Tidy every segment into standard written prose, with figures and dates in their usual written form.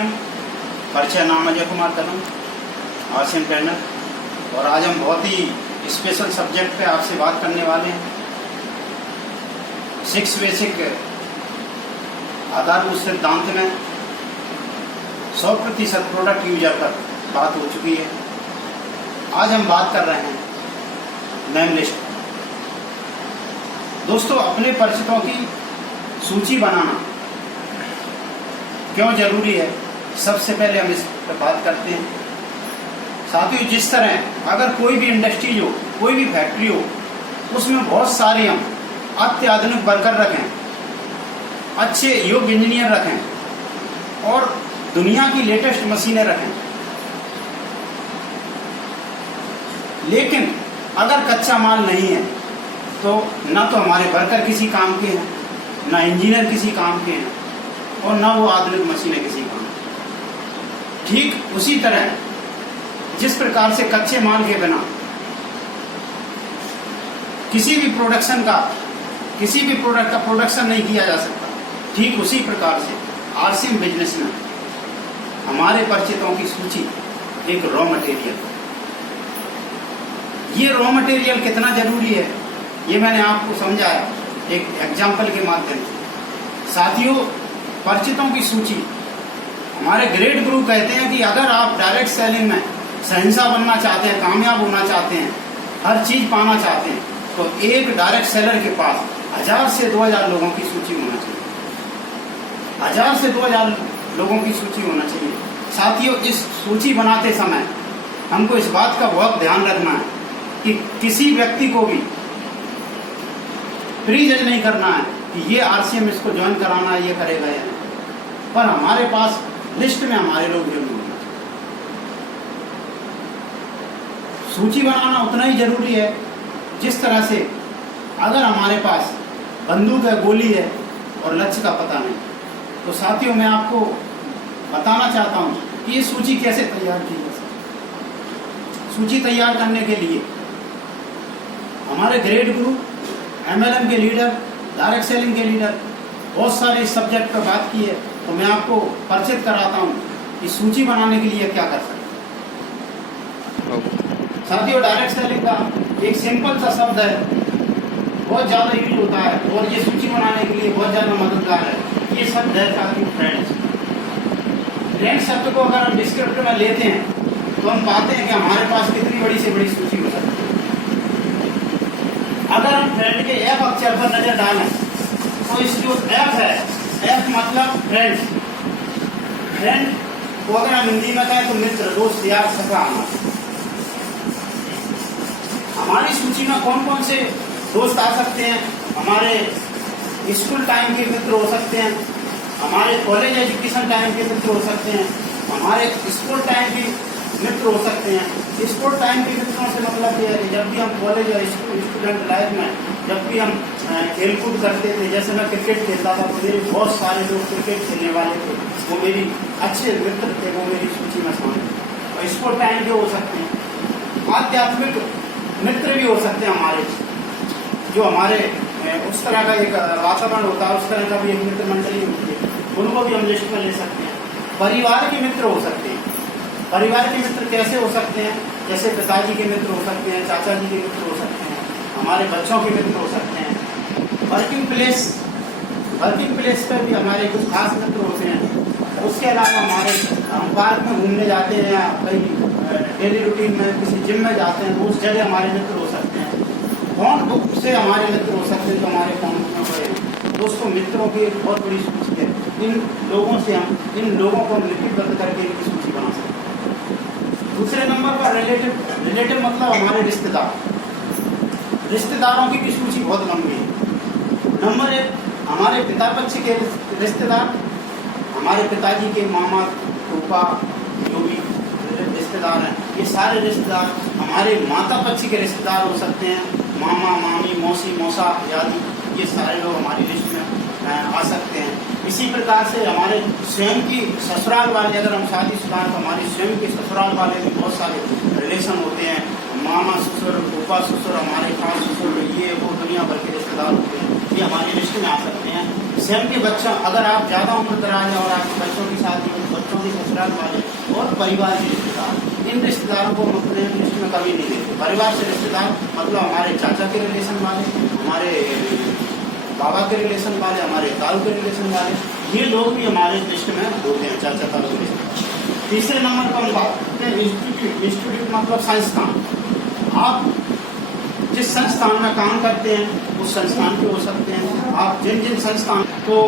RCM परिचय। नाम अजय कुमार कदम, RCM trainer. और आज हम बहुत ही स्पेशल सब्जेक्ट पे आपसे बात करने वाले हैं। 6 बेसिक आधारभूत सिद्धांत में 100% प्रोडक्ट यूजर पर बात हो चुकी है। आज हम बात कर रहे हैं नेम लिस्ट। दोस्तों, अपने परिचितों की सूची बनाना क्यों जरूरी है, सबसे पहले हम इस पर बात करते हैं। साथियों, जिस तरह अगर कोई भी इंडस्ट्री हो, कोई भी फैक्ट्री हो, उसमें बहुत सारे हम अत्याधुनिक वर्कर रखें, अच्छे योग्य इंजीनियर रखें और दुनिया की लेटेस्ट मशीनें रखें, लेकिन अगर कच्चा माल नहीं है तो ना तो हमारे वर्कर किसी काम के हैं, ना इंजीनियर किसी काम के हैं और ना वो आधुनिक मशीनें किसी काम की। ठीक उसी तरह जिस प्रकार से कच्चे माल के बिना किसी भी प्रोडक्ट का प्रोडक्शन नहीं किया जा सकता, ठीक उसी प्रकार से RCM बिजनेस में हमारे परिचितों की सूची एक रॉ मटेरियल। ये रॉ मटेरियल कितना जरूरी है, ये मैंने आपको समझाया एक एग्जाम्पल के माध्यम से। साथियों, परिचितों की सूची हमारे ग्रेट गुरु कहते हैं कि अगर आप डायरेक्ट सेलिंग में शहंशाह बनना चाहते हैं, कामयाब होना चाहते हैं, हर चीज पाना चाहते हैं, तो एक डायरेक्ट सेलर के पास 1000 से 2000 लोगों की सूची होना चाहिए। 1000 से 2000 लोगों की सूची होना चाहिए। साथियों, इस सूची बनाते समय हमको इस बात का बहुत ध्यान रखना है कि किसी व्यक्ति को भी प्री जज नहीं करना है कि ये RCM इसको ज्वाइन कराना है, ये करेगा या नहीं, पर हमारे पास लिस्ट में हमारे लोग जरूर होना चाहिए। सूची बनाना उतना ही जरूरी है जिस तरह से अगर हमारे पास बंदूक है, गोली है और लक्ष्य का पता नहीं, तो साथियों मैं आपको बताना चाहता हूं कि ये सूची कैसे तैयार की जा सकती। सूची तैयार करने के लिए हमारे ग्रेट गुरु, MLM के लीडर, डायरेक्ट सेलिंग के लीडर बहुत सारे इस सब्जेक्ट पर बात की है, तो मैं आपको परिचित कराता हूं कि सूची बनाने के लिए क्या कर सकते हैं। साथियों, डायरेक्ट सेलिंग का एक सिंपल सा शब्द है, बहुत ज्यादा यूज होता है और ये सूची बनाने के लिए बहुत ज्यादा मददगार है। ये शब्द है साथियों फ्रेंड्स। फ्रेंड्स शब्द को अगर हम डिस्क्रिप्टर में लेते हैं तो हम पाते हैं कि हमारे पास कितनी बड़ी से बड़ी सूची हो सकती है। अगर हम फ्रेंड के F अक्षर पर नजर डालें तो इस जो F है, F मतलब फ्रेंड्स। फ्रेंड को अगर हम हिंदी में कहें तो मित्र, दोस्त, यार, सखा आना। हमारी सूची में कौन कौन से दोस्त आ सकते हैं? हमारे स्कूल टाइम के मित्र हो सकते हैं, हमारे कॉलेज एजुकेशन टाइम के मित्र हो सकते हैं, हमारे स्कूल टाइम के मित्र हो सकते हैं। स्कूल टाइम के मित्रों से मतलब ये है कि जब भी हम कॉलेज और स्टूडेंट लाइफ में जब भी हम खेलकूद करते थे, जैसे मैं क्रिकेट खेलता था तो मेरे बहुत सारे लोग क्रिकेट खेलने वाले थे, वो मेरी अच्छे मित्र थे, वो मेरी सूची में शामिल थे। और स्कूल टाइम के हो सकते हैं, आध्यात्मिक मित्र भी हो सकते हैं हमारे, जो हमारे उस तरह का एक वातावरण होता है, उस तरह का भी एक मित्र मंडली होती है, उनको भी हम लिस्ट में ले सकते हैं। परिवार के मित्र हो सकते हैं। परिवार के मित्र कैसे हो सकते हैं? जैसे पिताजी के मित्र हो सकते हैं, चाचा जी के मित्र हो सकते हैं, हमारे बच्चों के मित्र हो सकते हैं। वर्किंग प्लेस पर भी हमारे कुछ खास मित्र होते हैं। उसके अलावा हम पार्क में घूमने जाते हैं या कहीं डेली रूटीन में किसी जिम में जाते हैं, तो उस जगह हमारे मित्र हो सकते हैं। फोन बुक से हमारे मित्र हो सकते हैं जो हमारे फोन बुक में पड़े हैं। दोस्तों, मित्रों की एक बहुत बड़ी सूची है। इन लोगों को हम लिपिबद्ध करके इनकी सूची बना सकते हैं। दूसरे नंबर पर रिलेटिव मतलब हमारे रिश्तेदारों की भी सूची बहुत लंबी है। नंबर 1 हमारे पिता पक्ष के रिश्तेदार, हमारे पिताजी के मामा, फूफा, जो भी रिश्तेदार हैं, ये सारे रिश्तेदार। हमारे माता पक्ष के रिश्तेदार हो सकते हैं, मामा, मामी, मौसी, मौसा आदि, ये सारे लोग हमारी लिस्ट में आ सकते हैं। इसी प्रकार से हमारे स्वयं की ससुराल वाले, अगर हम शादीशुदा हैं तो हमारी स्वयं के ससुराल वाले भी बहुत सारे रिलेशन होते हैं। मामा ससुर, फूफा ससुर, हमारे खास ससुर, ये वो दुनिया भर के रिश्तेदार होते हैं, ये हमारी लिस्ट में आ सकते हैं। स्वयं के बच्चा, अगर आप ज़्यादा उम्र दराज और आपके बच्चों की शादी हो, बच्चों के ससुराल वाले और परिवार के रिश्तेदार, इन रिश्तेदारों को हम अपने लिस्ट में कभी नहीं लेते। परिवार से रिश्तेदार मतलब हमारे चाचा के रिलेशन वाले, हमारे बाबा के रिलेशन वाले, हमारे ताऊ के रिलेशन वाले, ये लोग भी हमारे लिस्ट में होते हैं, चाचा ताऊ के रिलेशन। तीसरे नंबर पर हम बात करते हैं इंस्टीट्यूट। इंस्टीट्यूट मतलब संस्थान। आप जिस संस्थान में काम करते हैं उस संस्थान के हो सकते हैं। आप जिन जिन संस्थान को,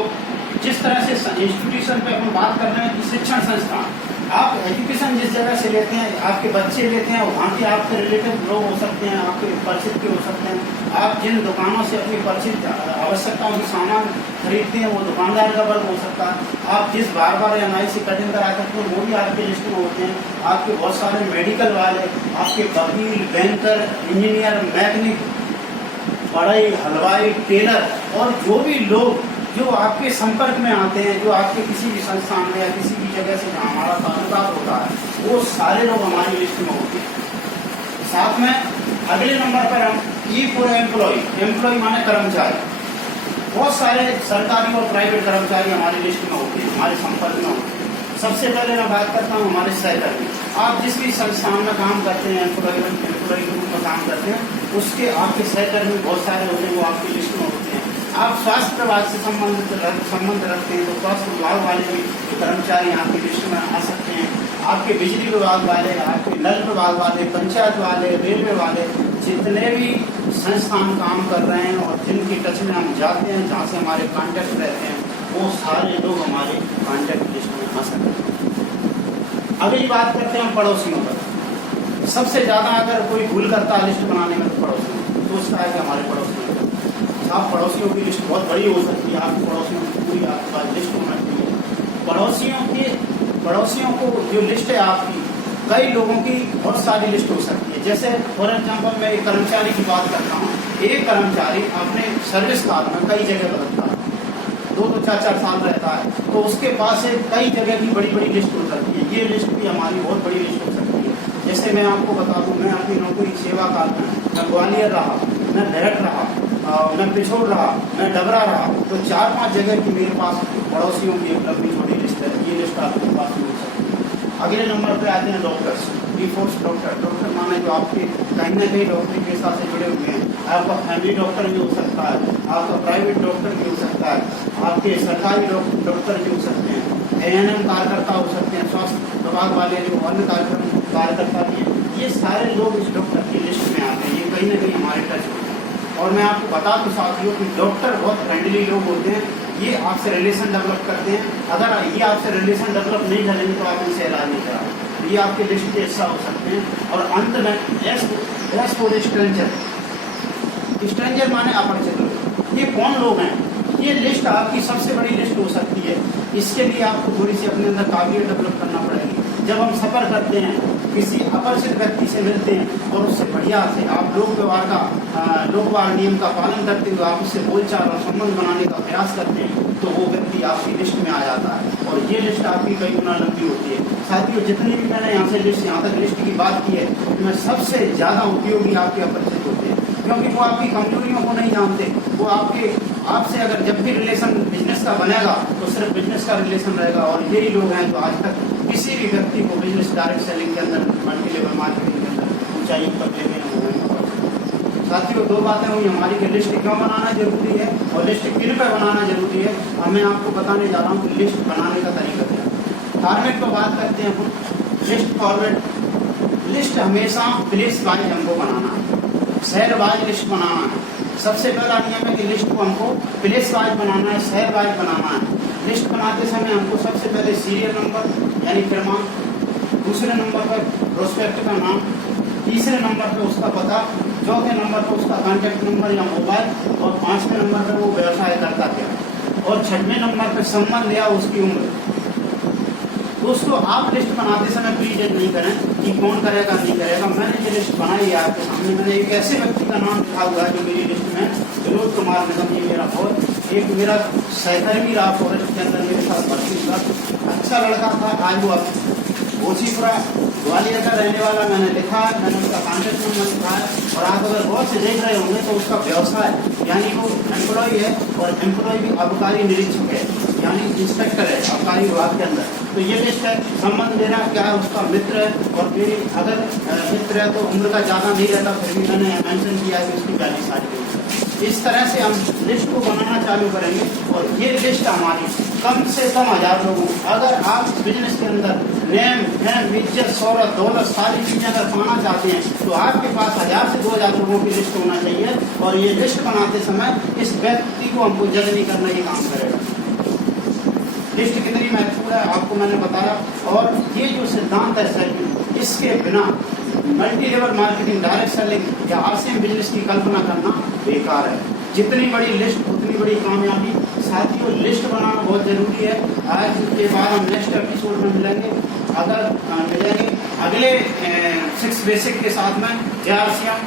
जिस तरह से इंस्टीट्यूशन पे अपन बात कर रहे हैं कि शिक्षण संस्थान, आप एजुकेशन जिस जगह से लेते हैं, आपके बच्चे लेते हैं, वहाँ के आपके रिलेटिव लोग हो सकते हैं, आपके परिचित के हो सकते हैं। आप जिन दुकानों से अपनी परिचित आवश्यकताओं के सामान खरीदते हैं वो दुकानदार का वर्ग हो सकता है। आप जिस बार एमआई से कटिंग करा सकते हैं वो भी आपके लिस्ट में होते हैं। आपके बहुत सारे मेडिकल वाले, आपके वकील, बैंकर, इंजीनियर, मैकेनिक, बढ़ई, हलवाई, टेलर और जो भी लोग जो आपके संपर्क में आते हैं, जो आपके किसी भी संस्थान में या किसी भी जगह से जहाँ हमारा ताल्लुकात होता है, वो सारे लोग हमारी लिस्ट में होते हैं। साथ में अगले नंबर पर हम ये पूरे एम्प्लॉय माने कर्मचारी, बहुत सारे सरकारी और प्राइवेट कर्मचारी हमारी लिस्ट में होते हैं, हमारे संपर्क में होते हैं। सबसे पहले मैं बात करता हूँ हमारे सहकर्मी। आप जिस भी संस्थान में काम करते हैं, एम्प्लॉय के रूप में काम करते हैं, उसके आपके सहकर्मी बहुत सारे होते हैं, वो आपकी लिस्ट में होते हैं। आप स्वास्थ्य विभाग से संबंध रखते हैं तो स्वास्थ्य विभाग वाले भी कर्मचारी आपकी लिस्ट में आ सकते हैं। आपके बिजली विभाग वाले, आपके नल विभाग वाले, पंचायत वाले, रेलवे वाले, जितने भी संस्थान काम कर रहे हैं और जिनकी टच में हम जाते हैं, जहाँ से हमारे कांटेक्ट रहते हैं, वो सारे लोग हमारे कांटेक्ट लिस्ट में आ सकते हैं। अगली बात करते हैं हम पड़ोसियों पर। सबसे ज़्यादा अगर कोई भूल करता है लिस्ट बनाने में तो पड़ोसियों, तो उसका है कि हमारे पड़ोसियों। आप पड़ोसियों की लिस्ट बहुत बड़ी हो सकती है, आपके पड़ोसियों की पूरी आपके पास लिस्ट होना चाहिए। पड़ोसियों को जो लिस्ट है आपकी, कई लोगों की बहुत सारी लिस्ट हो सकती है। जैसे फॉर एग्जाम्पल मैं एक कर्मचारी की बात करता हूँ। एक कर्मचारी अपने सर्विस काल में कई जगह बदलता है, 2-2, 4-4 साल रहता है, तो उसके पास कई जगह की बड़ी बड़ी लिस्ट हो सकती है। ये लिस्ट भी हमारी बहुत बड़ी लिस्ट हो सकती है। जैसे मैं आपको बता दूँ, मैं अपनी नौकरी सेवा काल में मैं ग्वालियर रहा, मैं मेरठ रहा, मैं पिछोड़ रहा, मैं डबरा रहा, तो 4-5 जगह की मेरे पास पड़ोसियों की एक लंबी छोटी लिस्ट है। ये लिस्ट आपके पास मिल सकती है। अगले नंबर पे आते हैं डॉक्टर्स। डिफोर्स डॉक्टर माने जो आपके कहीं ना कहीं डॉक्टरी पेशा से जुड़े हुए हैं। आपका फैमिली डॉक्टर भी हो सकता है, आपका प्राइवेट डॉक्टर भी हो सकता है, आपके सरकारी डॉक्टर भी हो सकते हैं, ANM कार्यकर्ता हो सकते हैं, स्वास्थ्य विभाग वाले जो अन्य कार्यकर्ता भी हैं। ये सारे लोग इस डॉक्टर की लिस्ट में आते हैं। ये कहीं ना कहीं हमारे टच होते हैं। और मैं आपको बता दूं साथियों कि डॉक्टर बहुत फ्रेंडली लोग होते हैं। ये आपसे रिलेशन डेवलप करते हैं। अगर ये आपसे रिलेशन डेवलप नहीं करेंगे तो आप इनसे इलाज नहीं करा, ये आपके लिस्ट के हिस्सा हो सकते हैं। और अंत में एस फॉर स्ट्रेंजर माने अपरिचित लोग। ये कौन लोग हैं? ये लिस्ट आपकी सबसे बड़ी लिस्ट हो सकती है। इसके लिए आपको थोड़ी सी अपने अंदर काबिलियत डेवलप करना पड़ेगी। जब हम सफ़र करते हैं, किसी अपरिचित व्यक्ति से मिलते हैं और उससे बढ़िया से आप लोक व्यवहार नियम का पालन करते हुए आप उससे बोलचाल और संबंध बनाने का प्रयास करते हैं, तो वो व्यक्ति आपकी लिस्ट में आ जाता है। और ये लिस्ट आपकी कई गुना लंबी होती है। साथियों, जितनी भी मैंने यहाँ तक लिस्ट की बात की है, उनमें सबसे ज़्यादा उपयोगी आपके अपरिचित होते हैं, क्योंकि वो आपकी कमजोरियों को नहीं जानते। वो आपसे अगर जब भी रिलेशन बिजनेस का बनेगा तो सिर्फ बिजनेस का रिलेशन रहेगा। और यही लोग हैं जो आज तक किसी भी व्यक्ति को बिजनेस डायरेक्ट सेलिंग के अंदर, मल्टी लेवल मार्केटिंग के अंदर ऊंचाई पर ले गए हैं। साथियों, 2 बातें हुई हमारी कि लिस्ट क्यों बनाना जरूरी है और लिस्ट किन पर बनाना जरूरी है। और मैं आपको बताने जा रहा हूँ कि लिस्ट बनाने का तरीका क्या है। फॉर्मेट पर बात करते हैं हम। लिस्ट फॉर्मेट, लिस्ट हमेशा प्लेस वाइज हमको बनाना है, शहर वाइज लिस्ट बनाना है। सबसे पहला नियम है कि लिस्ट को हमको प्लेस वाइज बनाना है, शहर वाइज बनाना है। लिस्ट बनाते समय हमको सबसे पहले सीरियल नंबर यानी क्रमांक, दूसरे नंबर पर प्रोस्पेक्ट का नाम, तीसरे नंबर पर उसका पता, चौथे नंबर पर उसका कॉन्टैक्ट नंबर या मोबाइल, और 5वें नंबर पर वो व्यवसाय करता क्या, और 6वें नंबर पर संबंध या उसकी उम्र। दोस्तों, आप लिस्ट बनाते समय प्लीज नहीं करें कि कौन करेगा नहीं करेगा। मैंने जो लिस्ट बनाई है आपके सामने, मैंने एक ऐसे व्यक्ति का नाम लिखा हुआ है जो मेरी लिस्ट में विनोद कुमार निगम, ये मेरा बहुत एक मेरा सहकर्मी रहा फॉरेस्ट के अंदर, मेरे साथ भर्ती हुआ, अच्छा लड़का था। आज वो भोसीपुरा ग्वालियर का रहने वाला, मैंने लिखा है, मैंने उसका कॉन्टेक्ट नंबर लिखा है। और आप अगर गौर से देख रहे होंगे तो उसका व्यवसाय यानी वो एम्प्लॉय है, और एम्प्लॉय भी आबकारी निरीक्षक है, यानी इंस्पेक्टर है आबकारी विभाग के अंदर। तो ये लिस्ट है। संबंध देना क्या है, उसका मित्र है, और फिर अगर मित्र है तो उम्र का ज़्यादा नहीं रहता, फिर भी मैंने मेंशन किया है कि उसकी 40 साल की उम्र। इस तरह से हम लिस्ट को बनाना चालू करेंगे, और ये लिस्ट हमारी कम से कम 1000 लोगों। अगर आप बिजनेस के अंदर नेम फेम इज्जत शोहरत दौलत सारी चीजें अगर पाना चाहते हैं तो आपके पास 1000 से 2000 लोगों की लिस्ट होना चाहिए। और ये लिस्ट बनाते समय इस व्यक्ति को हमको जज नहीं करना, ये काम करेगा। लिस्ट कितनी महत्वपूर्ण है आपको मैंने बताया। और ये जो सिद्धांत है सेलिंग, इसके बिना multi level marketing, direct selling या आरसीएम बिजनेस की कल्पना करना बेकार है। जितनी बड़ी लिस्ट उतनी बड़ी कामयाबी। साथियों, लिस्ट बनाना बहुत जरूरी है। आज के बाद हम नेक्स्ट एपिसोड में मिलेंगे, अगले 6 बेसिक के साथ में। जय आरसीएम।